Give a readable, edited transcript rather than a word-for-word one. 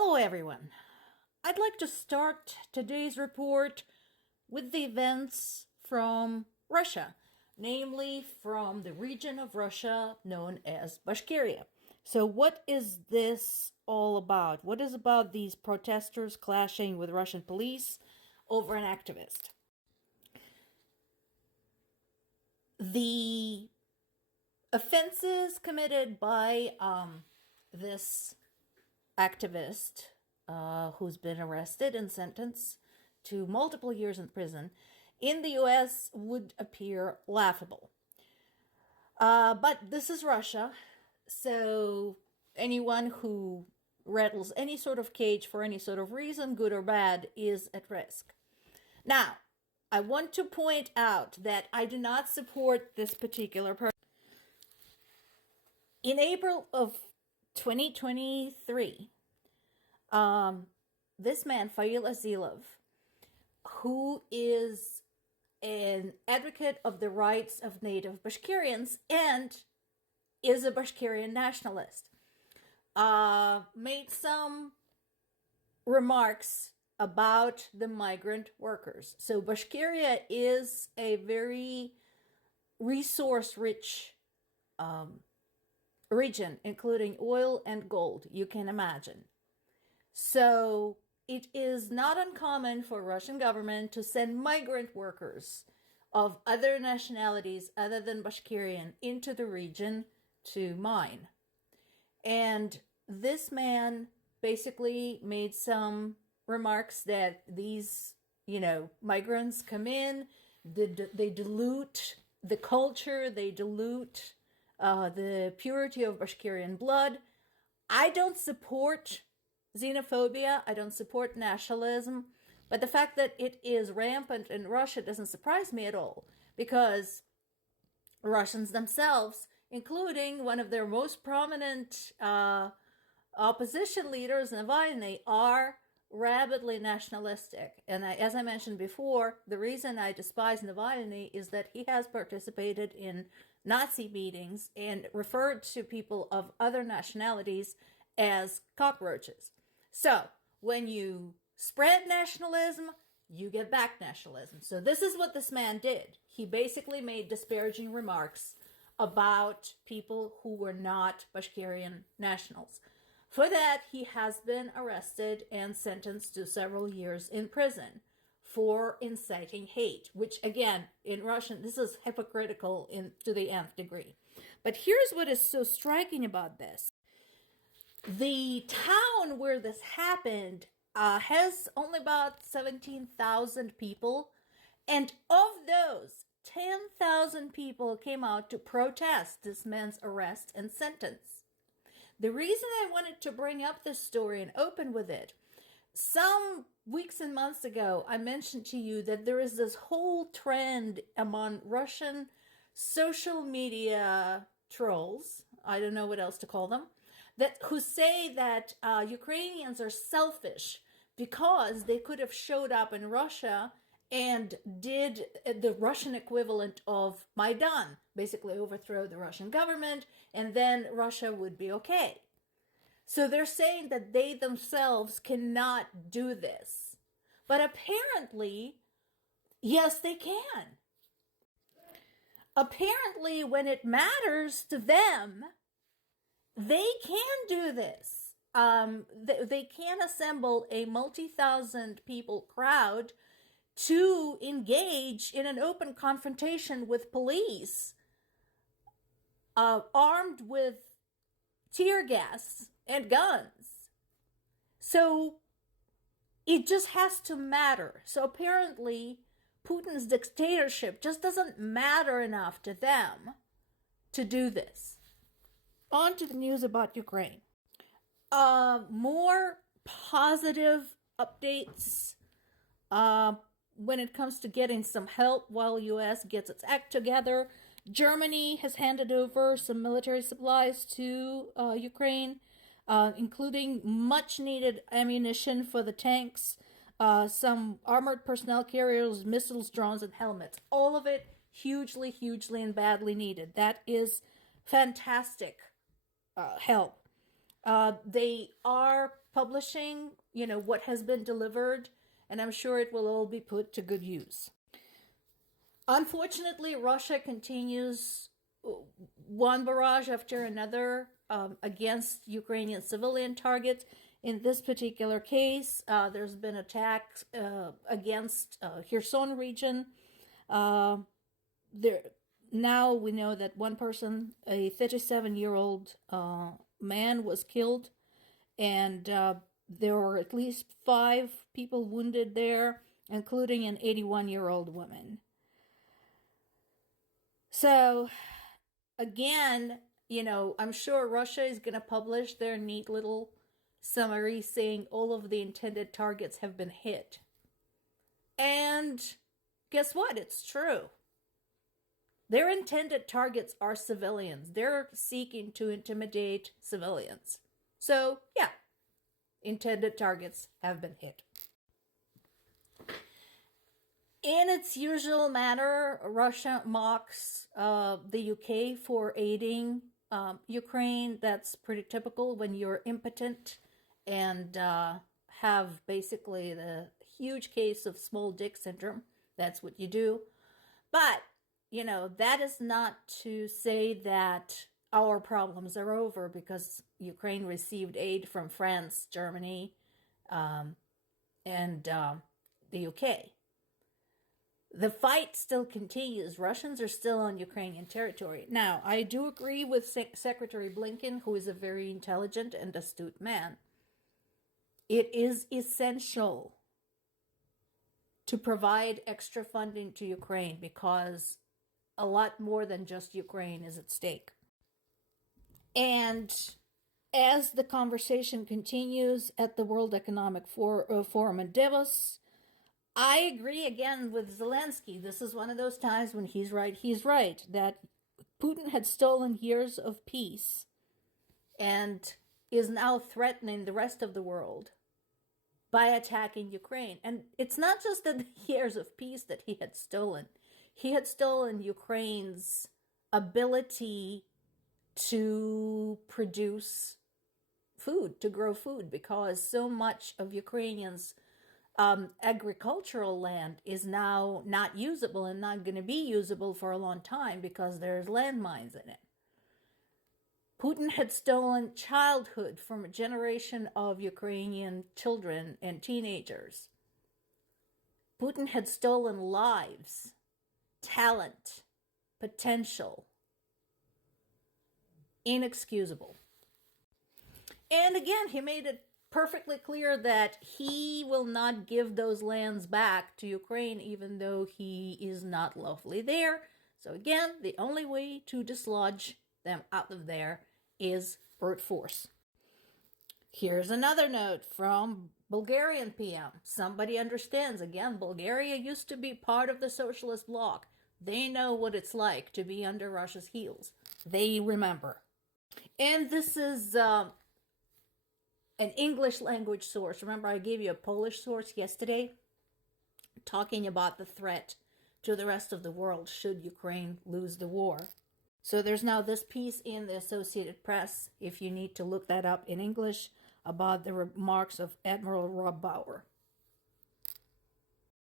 Hello everyone. I'd like to start today's report with the events from Russia, namely from the region of Russia known as Bashkiria. So what is this all about? What is about these protesters clashing with Russian police over an activist? The offenses committed by this activist who's been arrested and sentenced to multiple years in prison in the US would appear laughable. But this is Russia, so anyone who rattles any sort of cage for any sort of reason, good or bad, is at risk. Now, I want to point out that I do not support this particular person. In April of 2023, this man, Fail Azilov, who is an advocate of the rights of native Bashkirians and is a Bashkirian nationalist, made some remarks about the migrant workers. So Bashkiria is a very resource-rich region, including oil and gold, you can imagine. So it is not uncommon for Russian government to send migrant workers of other nationalities other than Bashkirian into the region to mine. And this man basically made some remarks that these, migrants come in, they dilute the culture, they dilute the purity of Bashkirian blood. I don't support xenophobia, I don't support nationalism, but the fact that it is rampant in Russia doesn't surprise me at all, because Russians themselves, including one of their most prominent opposition leaders, Navalny, are rabidly nationalistic. And as I mentioned before, the reason I despise Navalny is that he has participated in Nazi meetings and referred to people of other nationalities as cockroaches. So when you spread nationalism, you get back nationalism. So this is what this man did. He basically made disparaging remarks about people who were not Bashkirian nationals. For that, he has been arrested and sentenced to several years in prison for inciting hate, which again, in Russian, this is hypocritical to the nth degree. But here's what is so striking about this. The town where this happened has only about 17,000 people, and of those, 10,000 people came out to protest this man's arrest and sentence. The reason I wanted to bring up this story and open with it, some weeks and months ago, I mentioned to you that there is this whole trend among Russian social media trolls, I don't know what else to call them, who say that Ukrainians are selfish because they could have showed up in Russia and did the Russian equivalent of Maidan, basically overthrow the Russian government, and then Russia would be okay. So they're saying that they themselves cannot do this. But apparently, yes, they can. Apparently, when it matters to them, they can do this. They can assemble a multi-thousand people crowd to engage in an open confrontation with police, armed with tear gas and guns. So it just has to matter. So apparently Putin's dictatorship just doesn't matter enough to them to do this. On to the news about Ukraine. More positive updates when it comes to getting some help while U.S. gets its act together. Germany has handed over some military supplies to Ukraine, including much-needed ammunition for the tanks, some armored personnel carriers, missiles, drones, and helmets. All of it hugely, hugely, and badly needed. That is fantastic help. They are publishing, what has been delivered, and I'm sure it will all be put to good use. Unfortunately, Russia continues one barrage after another against Ukrainian civilian targets. In this particular case, there's been attacks against Kherson region. Now we know that one person, a 37-year-old man, was killed, and there were at least 5 people wounded there, including an 81-year-old woman. So, again, I'm sure Russia is going to publish their neat little summary saying all of the intended targets have been hit. And guess what? It's true. Their intended targets are civilians. They're seeking to intimidate civilians. So, yeah, intended targets have been hit. In its usual manner, Russia mocks the UK for aiding Ukraine. That's pretty typical when you're impotent and have basically the huge case of small dick syndrome. That's what you do. But, that is not to say that our problems are over, because Ukraine received aid from France, Germany, and the UK. The fight still continues. Russians are still on Ukrainian territory. Now, I do agree with Secretary Blinken, who is a very intelligent and astute man. It is essential to provide extra funding to Ukraine, because a lot more than just Ukraine is at stake. And as the conversation continues at the World Economic Forum in Davos, I agree again with Zelensky. This is one of those times when he's right, that Putin had stolen years of peace and is now threatening the rest of the world by attacking Ukraine. And it's not just the years of peace that he had stolen. He had stolen Ukraine's ability to produce food, to grow food, because so much of Ukrainians' agricultural land is now not usable and not going to be usable for a long time because there's landmines in it. Putin had stolen childhood from a generation of Ukrainian children and teenagers. Putin had stolen lives, talent, potential. Inexcusable. And again, he made it perfectly clear that he will not give those lands back to Ukraine, even though he is not lawfully there. So again, the only way to dislodge them out of there is brute force. Here's another note from Bulgarian PM. Somebody understands. Again, Bulgaria used to be part of the socialist bloc. They know what it's like to be under Russia's heels. They remember. And this is an English language source. Remember, I gave you a Polish source yesterday talking about the threat to the rest of the world should Ukraine lose the war. So there's now this piece in the Associated Press, if you need to look that up in English, about the remarks of Admiral Rob Bauer.